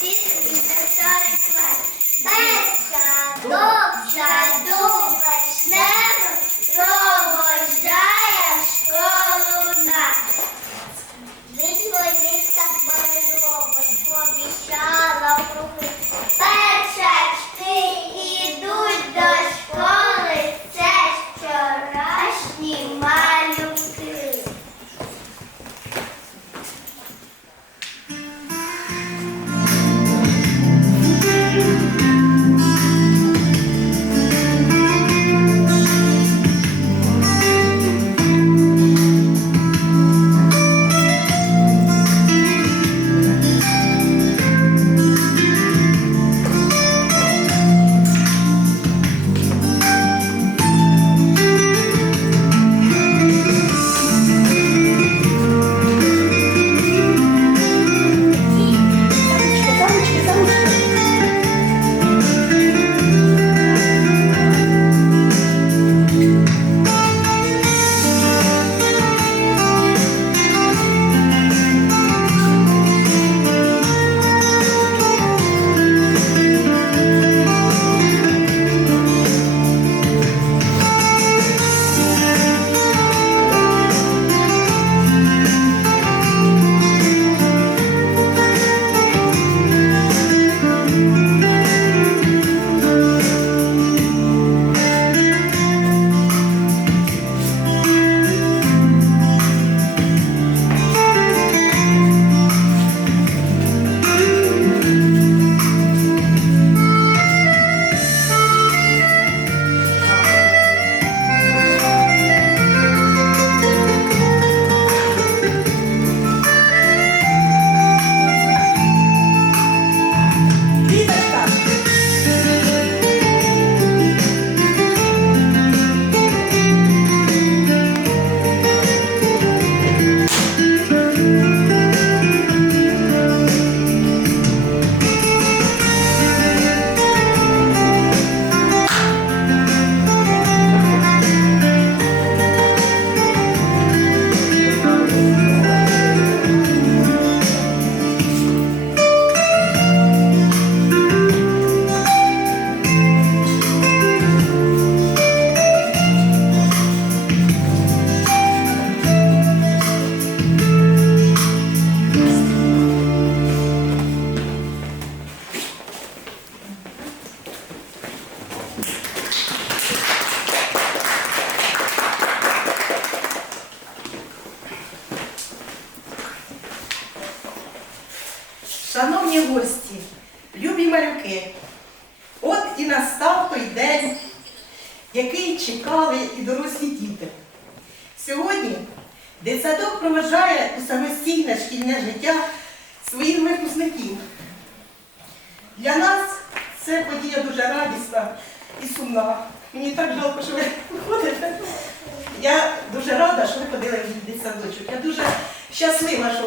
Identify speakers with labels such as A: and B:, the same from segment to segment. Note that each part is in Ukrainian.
A: сіти і веселий край. Перша довша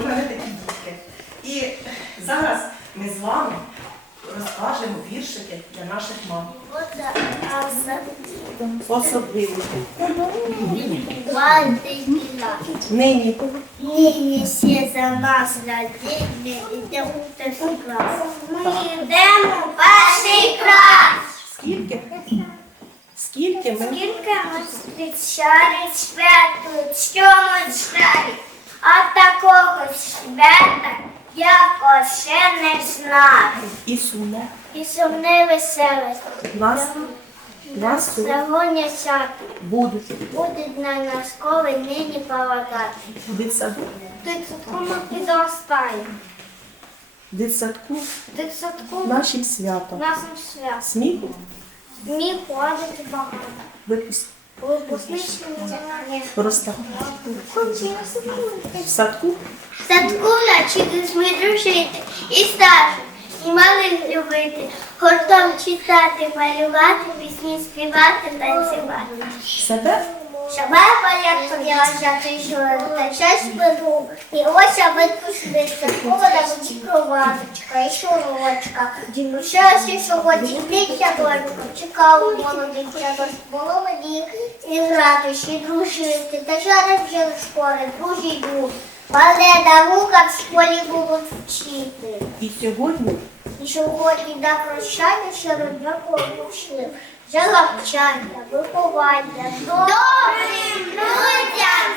B: мене такі дітки. І зараз ми з вами розкажемо віршики для наших мам. Особливо. Нині
A: Нині всі за нас раді, ми йдемо в перший клас. Ми йдемо в перший клас.
B: скільки? Скільки ми?
A: Скільки ми зустрічали святу, що ми читали, а такого свята, як ще не знали.
B: І сумне.
A: І сумне веселе.
B: Нас тут
A: Сьогодні свято
B: будуть
A: буде на нас коли нині полагати.
B: у дитсадку.
A: Дитсадку ми підростаємо.
B: Дитсадку
A: Дитсадку
B: нашим святом.
A: нашим свят.
B: Сміху
A: Міг ходити багато.
B: випуск. Просто. В садку?
A: В садку навчились ми дружити і старших, і малих любити, гуртом читати, малювати, пісні співати, танцювати.
B: себе
A: Шабаба, як пов'язати, що та час. І ось я випустився, повода будь кроваточка, і шурочка. Час і сьогодні пліття донька, чекав і грати, ще дружити, та жарив вже в школі, дружі
C: але наука в школі було вчити.
B: І сьогодні?
C: І сьогодні на прощання ще родбаку вручив за навчання, виховання, добрим людям.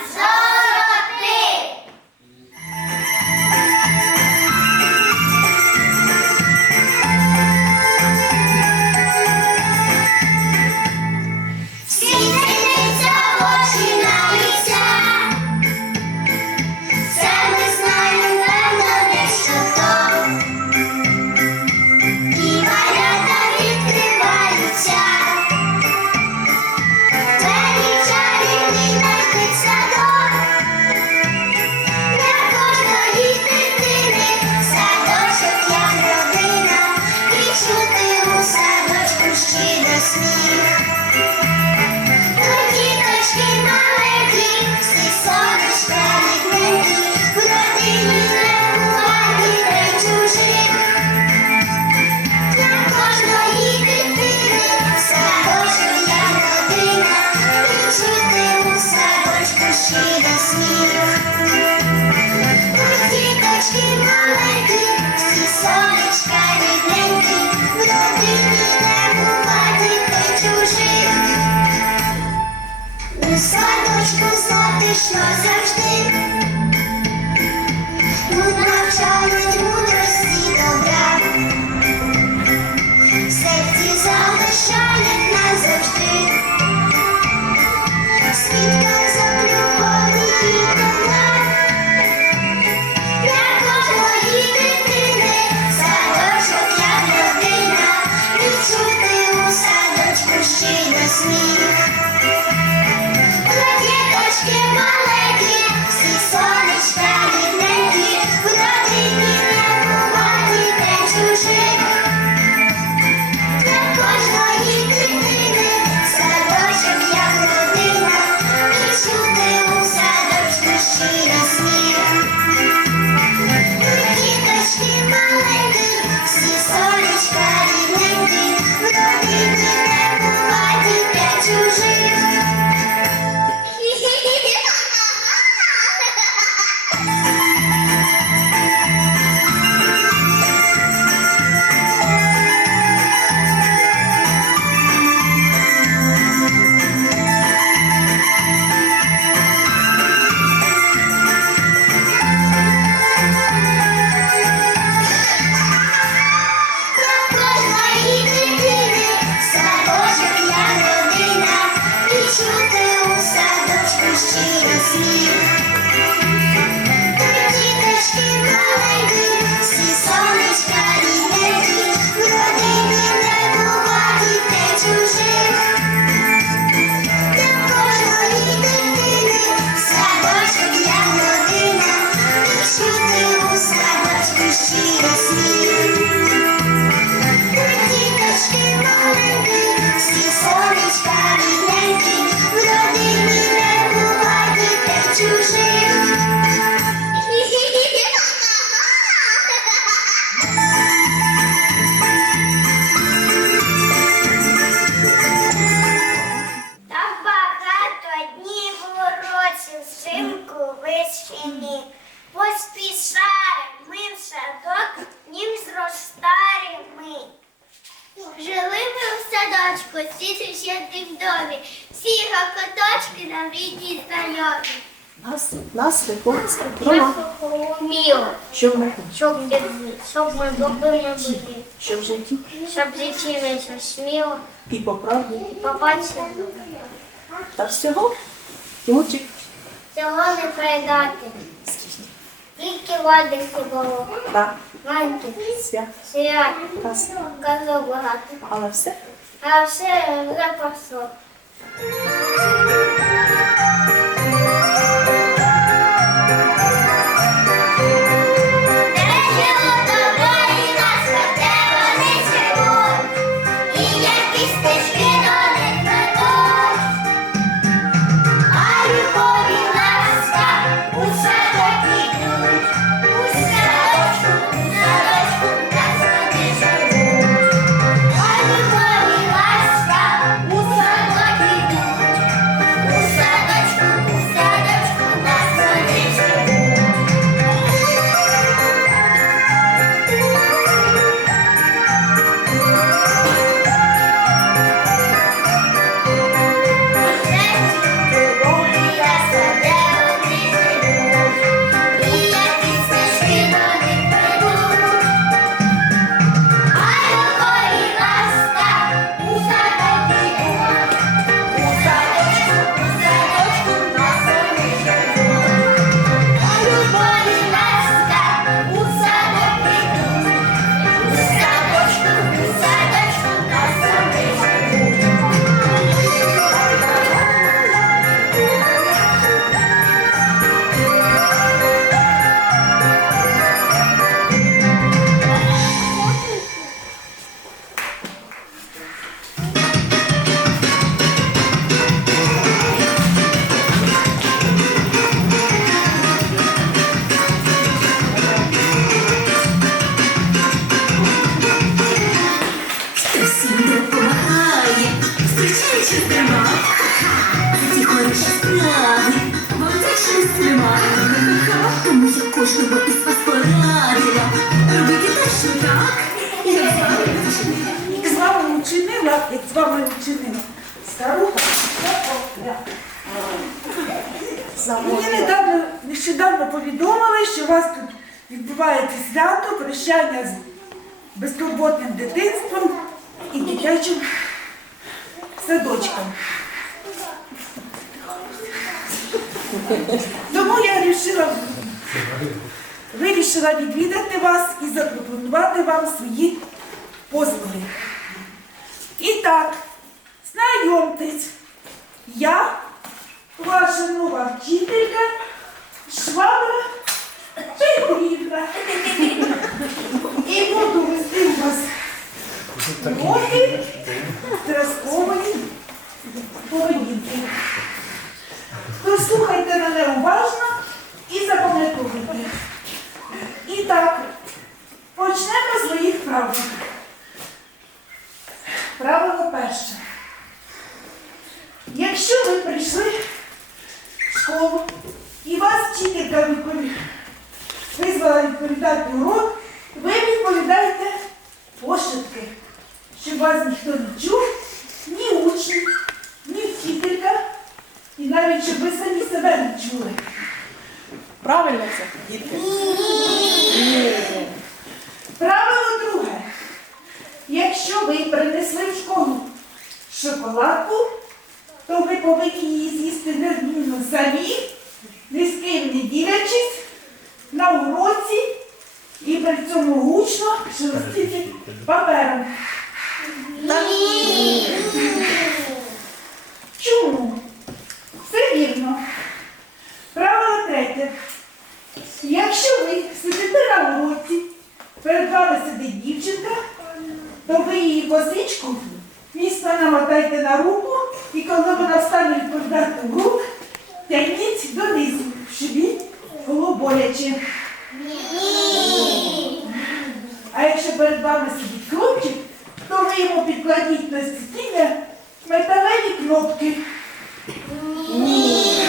C: Ранку вишені, поспішаємо ми в садок, нім зростаємо ми. Жили ми в садочку, всі ще в домі, всі гакоточки на рідні знайомі.
B: Нас, нас
C: виховується
B: Рома.
C: Міло.
B: Щоб ми
C: щоб, щоб ми добрими були.
B: Щоб житті.
C: Щоб житті ми сміло.
B: І по правді.
C: І по.
B: Та всього. Тимурчик
C: цього не передати. Тільки води було.
B: Так.
C: Манки,
B: свят,
C: казок багато.
B: Але все.
C: А все
D: запасло. З вами
E: учинила. Старуха. Мені недавно, нещодавно повідомили, що у вас тут відбувається свято прощання з безтурботним дитинством і дитячим садочком. Тому я вирішила, вирішила відвідати вас і запропонувати вам свої послуги. І так, знайомтесь, я, ваша нова вчителька, швабра Петрівна. І буду вести у вас уроки зразкової поведінки. Тож мене уважно і запам'ятовуйте. І так, почнемо з своїх правил. Правило перше. Якщо ви прийшли в школу і вас вчителька визвала відповідати урок, ви відповідаєте пошепки, щоб вас ніхто не чув, ні учні, ні вчителька, і навіть щоб ви самі себе не чули.
B: Правильно це, дітки?
E: Правило друге. Якщо ви принесли в школу шоколадку, то ви повинні її з'їсти незмінно самі, ні з ким не ділячись, на уроці і при цьому гучно шелестити папером. Чому? Все вірно. Правило третє. Якщо ви сидите на уроці, перед вами сидить дівчинка, то ви її косичку міцно намотайте на руку, і коли вона встане в рук, тягніть донизу, щоб їй було боляче. А якщо перед вами сидить хлопчик, то ви йому підкладіть на стіля металеві кнопки. Ні.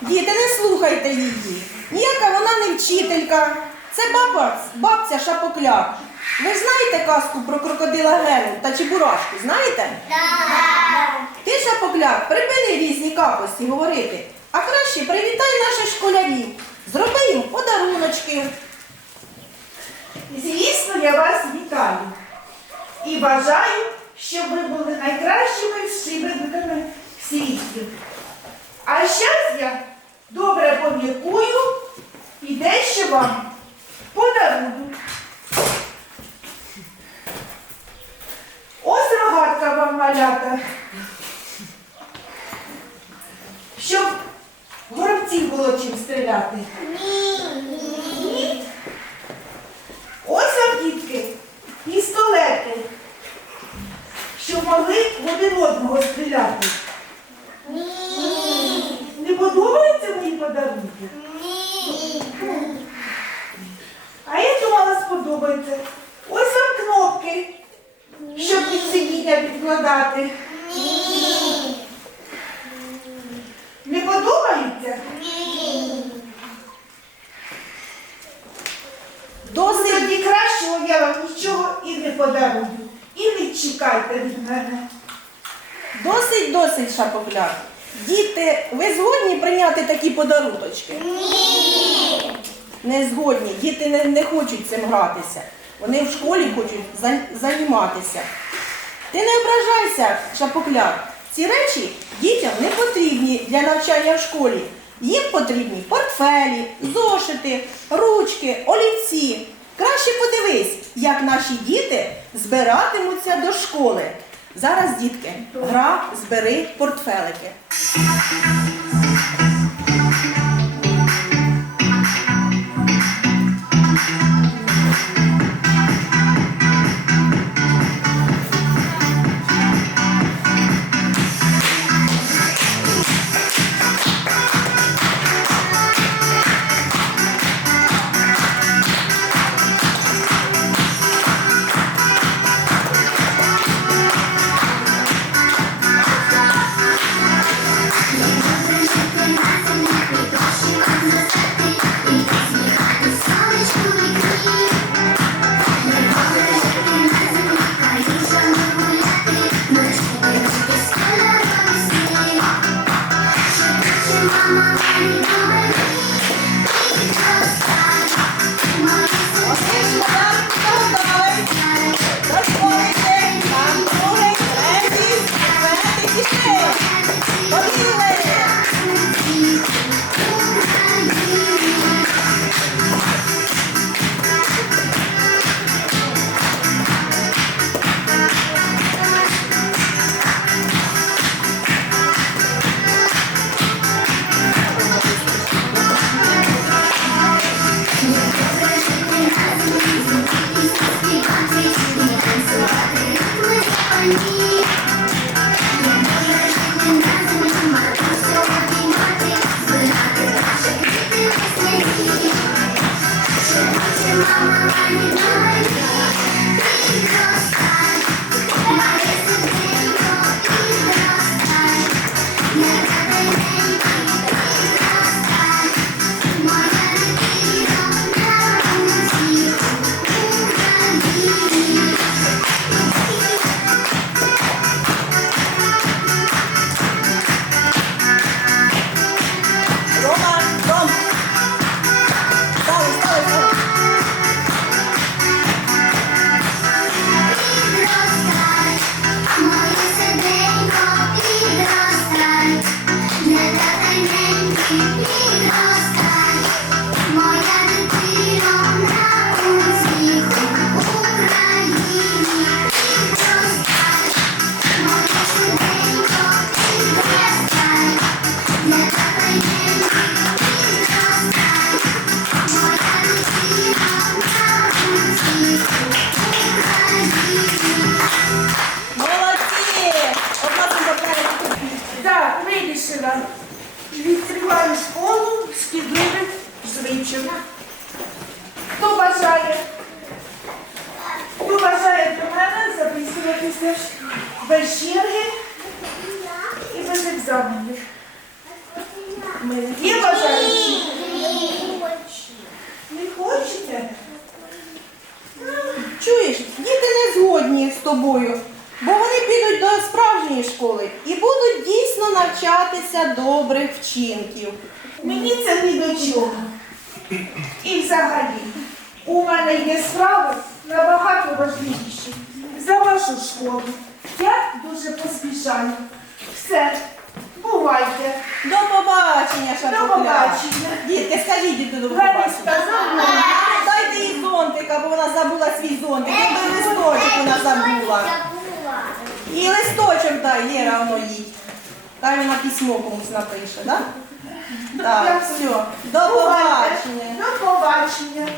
B: Діти, не слухайте її. Ніяка вона не вчителька. Це баба, бабця Шапокляк. Ви ж знаєте казку про крокодила Гену та Чебурашку, знаєте? Так. Ти, Шапокляк, припини різні капості говорити, а краще привітай наших школярів. Зроби їм подаруночки.
E: Звісно, я вас вітаю і бажаю, щоб ви були найкращими вчительниками в світі. А зараз я добре поміркую і дещо вам подарую. Ось рогатка вам малята. Щоб горобців було чим стріляти. Ні. Ось вам, дітки, пістолети, щоб могли один одного стріляти. Не подобаються мої подарунки? А я думала, сподобається. Ось вам кнопки, щоб під сидіння підкладати. Не подобаються?
B: Досить,
E: Тоді кращого я вам нічого і не подарую. І не чекайте від мене.
B: досить, досить, Шапокляк. Діти, ви згодні прийняти такі подаруночки? Не згодні. Діти не, не хочуть цим гратися. Вони в школі хочуть займатися. Ти не ображайся, шапокляр. Ці речі дітям не потрібні для навчання в школі. Їм потрібні портфелі, зошити, ручки, олівці. Краще подивись, як наші діти збиратимуться до школи. Зараз, дітки, гра збери портфелики.
E: Поспішаю. Все, бувайте.
B: До побачення,
E: До
B: шапокля.
E: побачення.
B: Дітки, скажіть діду до
E: Гарні
B: побачення. Дайте їй зонтика, бо вона забула свій зонтик. Якби листочок вона забула. І листочок дай, Лєра, воно їй. Хай вона письмо комусь напише, так? Так, все. До побачення.
E: До побачення.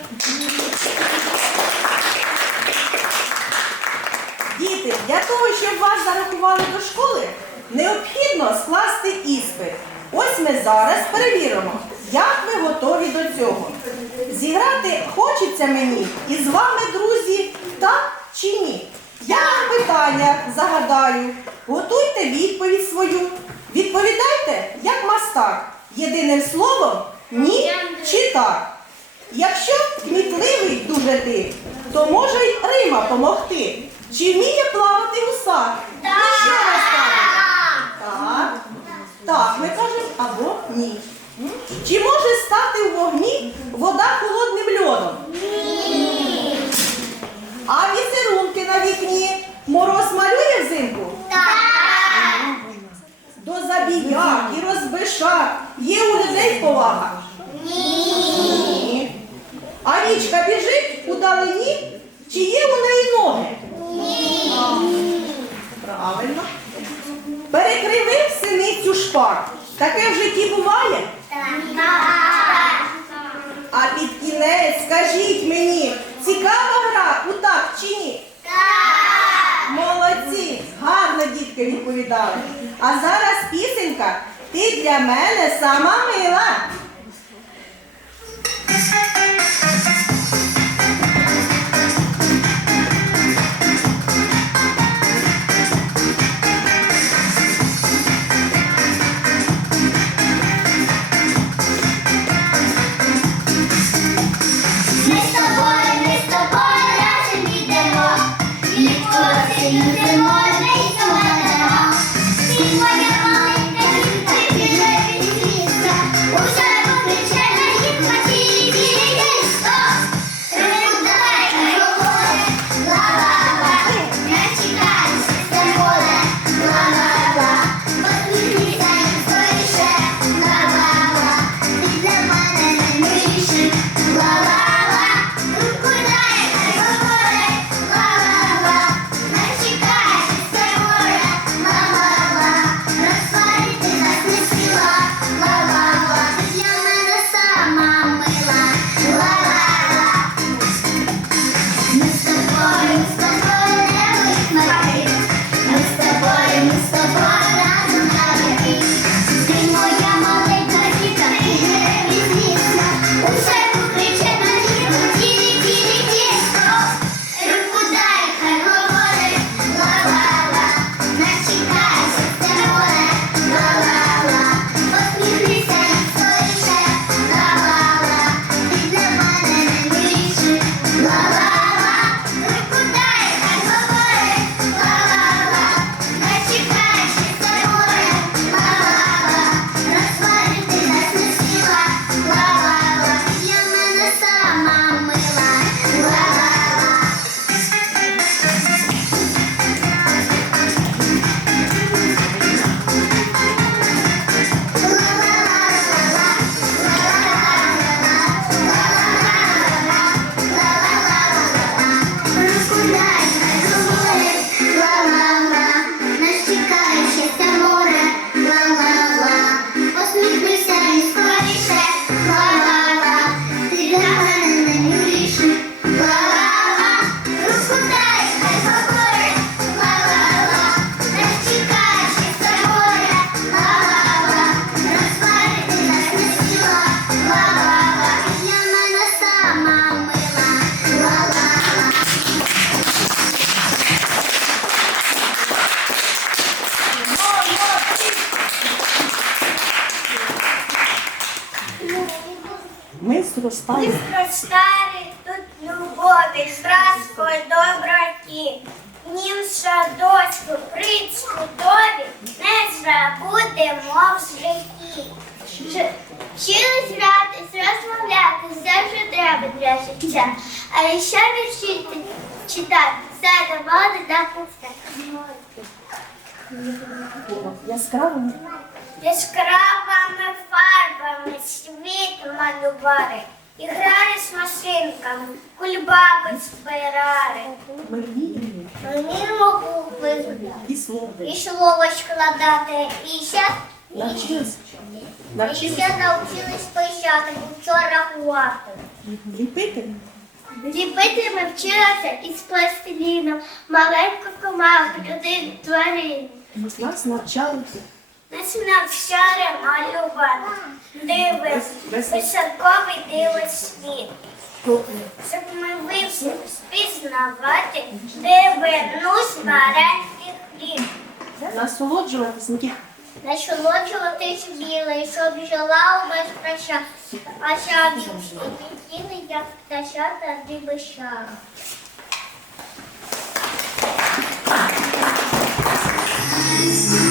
B: Діти, для того, щоб вас зарахували до школи, необхідно скласти іспит. Ось ми зараз перевіримо, як ви готові до цього. Зіграти хочеться мені і з вами, друзі, так чи ні? Я вам питання загадаю. Готуйте відповідь свою. Відповідайте, як мастак. Єдиним словом ні чи так. Якщо кмітливий дуже ти, то може й Рима помогти. Чи вміє плавати гусак? Ну, що ви скажете? Так. Так, ми кажемо або ні. М? Чи може стати у вогні вода холодним льодом? Ні. А візерунки на вікні мороз малює взимку? До забіяк і розбишак є у людей повага? Ні. А річка біжить у далині, чи є у неї ноги? Правильно. Перекривив синицю шпак. Таке в житті буває? А під кінець скажіть мені, цікава гра у так чи ні? Молодці, гарно дітки відповідали. А зараз пісенька, ти для мене сама мила. Яскравими.
A: Яскравими фарбами світ малювали. І грали з машинками, кульбаби збирали.
B: Мені
A: Вміємо букви
B: і слово.
A: і слово складати. І ще,
B: Навчились.
A: і ще навчились писати, вчора рахувати.
B: ліпити.
A: Ліпити ми вчилися із пластиліном, маленьку комаху, туди тварин.
B: Нас навчали.
A: Нас навчали малювати. Дивись, високовий дивись світ. Щоб ми вивчили спізнавати, дивинусь маленький хліб.
B: насолоджуватись, не
A: Насолоджуватись білий, щоб жила у безпраща, а щоб тіли, як пташата, дибища. Música